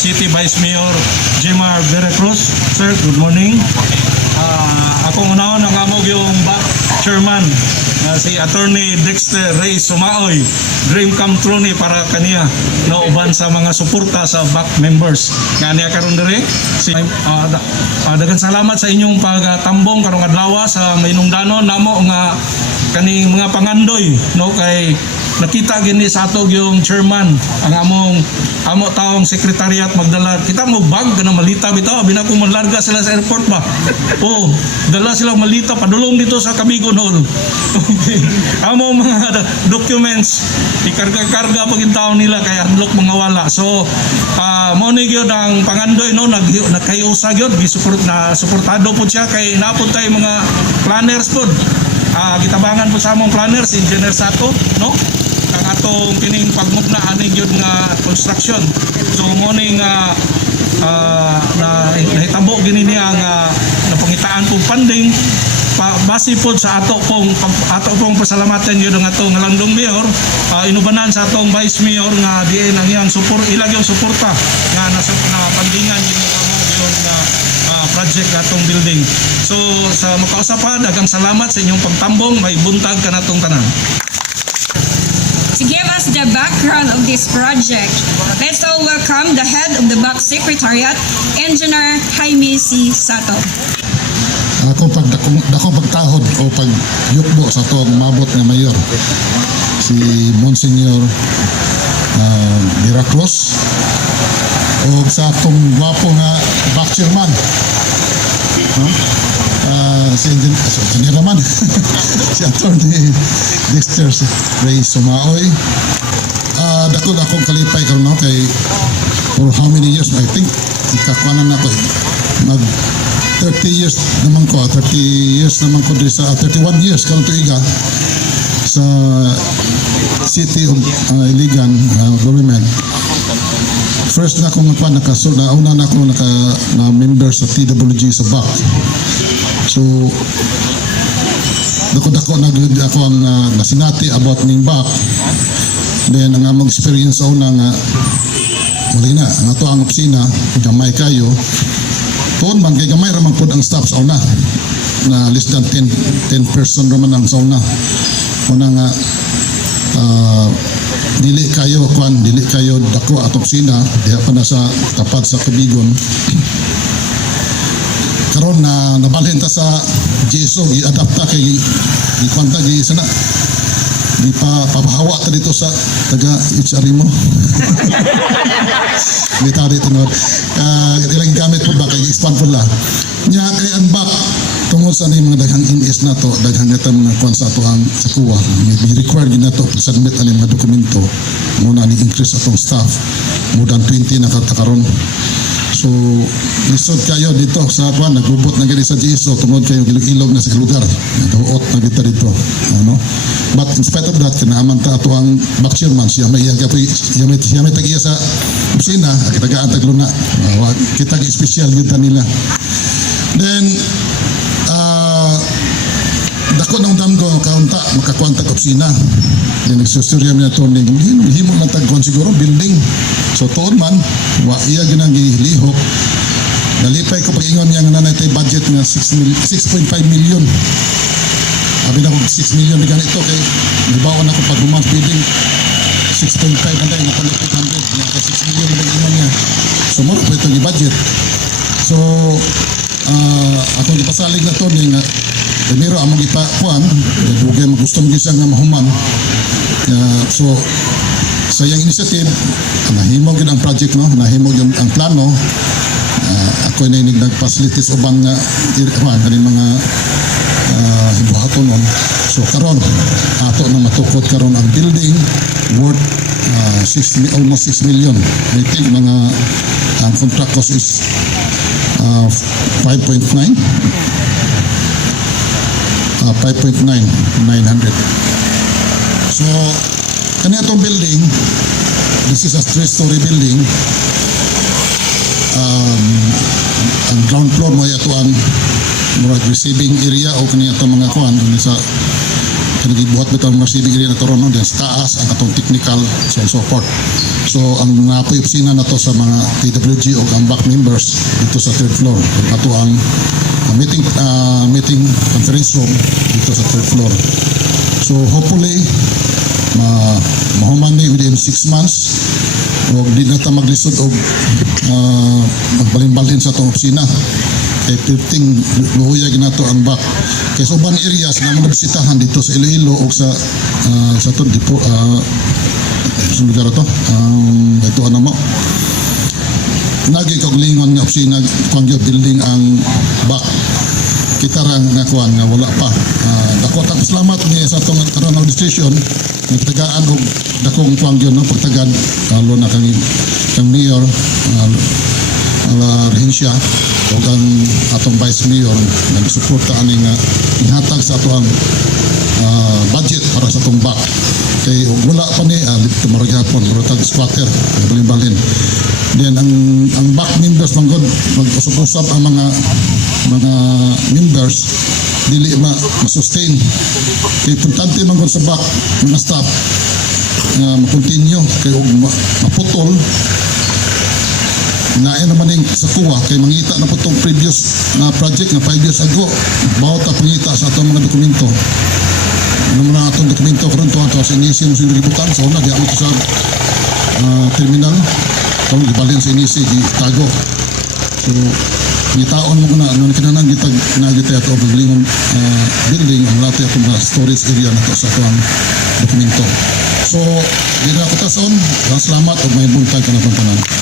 City Vice Mayor Jimar Veracruz. Sir, good morning. Akong unahon ang amog yung back chairman si Attorney Dexter Ray Sumaoy. Dream come true ni para kaniya no uban sa mga suporta sa back members nga niya karon dire. Daghang salamat sa inyong pagtambong karong adlaw sa mainungdanon namo nga kaning mga pangandoy no kay nakita gini sa atog yung chairman ang amo taong sekretariat magdala kita mo bag kana malita bitaw bina ko manlarga sila sa airport ba oh dala sila malita padulong dito sa Kabigon Hall. Okay. Amo mga documents ikarga-karga pagin taon nila kay unlock mga wala so mo ni gyud ang pangandoy no nagkayusa gyud suportado po siya kay naapod tay mga planners pod gitabangan po sa among planners Engineer Sato no ang atong kining pagmugna ani gyud nga construction so morning nahitabo gini niya nga napangitaan pong funding base pod sa ato pong pasalamatan gyud ang atong landong mayor inubanan sa atong vice mayor nga diin ang iyang ilag yung suporta nga nasa pandingan gini gyud nga project atong building so sa makausapan daghang salamat sa inyong pagtambong may buntag kanatong tanan. To give us the background of this project, let's all welcome the head of the BAC Secretariat, Engineer Jaime C. Sato. Ako pagtahod o pagyukbo sa itong mabot na mayor, si Monsignor Veracruz, o sa itong gwapo nga BAC chairman, si engineer naman si Attorney Dexter Ray Sumaoy. Dakod akong kalipay karon no kay for how many years I think ikakwanan na ko mag 30 years naman ko 31 years karon tuiga sa City of Iligan government. First na akong una na ako na member sa TWG sa BAC. So dako ako ang nasinati about ning BAC. Then ang among experience una nga muli na ang ato ang opisina gamay kayo. Tuon man kay gamay ra man pud ang staff sa una na less than 10 person ra man ang sa una. Una nga dili kayo dako at opisina diha pa na sa tapat sa Kabigon. Karon na nabalhin ta sa GSO i-adapta kay ikwanta gi sana di pa papahawa ta dito sa taga HR mo. Military tinod ilang gamit po ba kay expand po la nya kay ang BAC tungod sa mga daghang NS na to daghang neta mga kwan sa ato ang sakuha may required na to submit ani mga dokumento muna ni increase atong staff more than 20 na katakaron. So lisod kayo dito sa kwan nagbubot na gani sa GSO tungod kayo ilog na sa lugar naduot na kita dito but in spite of that kinaaman ta ato ang BAC chairman siya may tagiya sa opisina kitagaan tagluna kita special kita nila then dako nang dam ko kaunta makakwanta ka opisina then nagsusturya mi nato ning himo lang tagkuan siguro building so tuon man wa iya ginang gilihok nalipay ko pag-ingon niya nga nanay tay budget nga 6.5 million abi na ko 6 million ni ganito kay gibaon ako pag human building 6.5 na tayo napalit 800 nga 6 million na ingon niya so mo po itong budget so akong ipasalig na to ni nga primero among ipakuan dugay mo gusto mo gisang nga mahuman so sa iyang initiative nahimo gid ang project nahimo gid ang plano ako na nagpacilities ubang nga kaning mga hibuhaton nun so karon ato na matukod karon ang building worth almost 6 million I think mga ang contract cost is 5.9 900. So kani atong building this is a 3-story building ang ground floor mo ato ang receiving area o kani atong mga kuan sa kanigi buhat bitaw receiving area na karon no sa taas ang atong technical so on so forth So ang napoy opisina na to sa mga PWG o ambak members dito sa third floor. Ato ang meeting conference room dito sa third floor. So hopefully mahuman ni within 6 months o di na ta maglisod og magbalin-balin sa itong opisina. Kay perting luhuyag na to ang back. Kay sa urban areas na mga bisitahan dito sa Iloilo o sa to dipo sa lugar to ito ano mo nagi kaglingon nga opisina kwangyo building ang back kita rang nakuan nga wala pa dako ta salamat ni sa atong karon administration nagtagaan og dakong kwangyo no pagtagad lalo na kang mayor Rehencia o ang atong vice mayor nagsuporta ani nga ihatag sa atong budget para sa atong back kay wala pa ni dito maraghapon rotag squatter balin-balin then ang back members manggod mag-usap-usap ang mga members dili ma-sustain kay importante manggod sa back mga staff ma-continue kay maputol naay naman yung sa kuwa kay mangita na po itong previous na project na 5 years ago bawat na pangita sa atong mga dokumento ano mo na atong dokumento karon to sa inisi mo sila gibutan sa una diyan ko sa terminal kung gibalin sa inisi gitago so gitaon mo na ano kinahanglan gitag nagitay ato building ang lahat atong mga storage area na to sa atong dokumento so di na ko tason salamat ug may buntag ka na pantanan.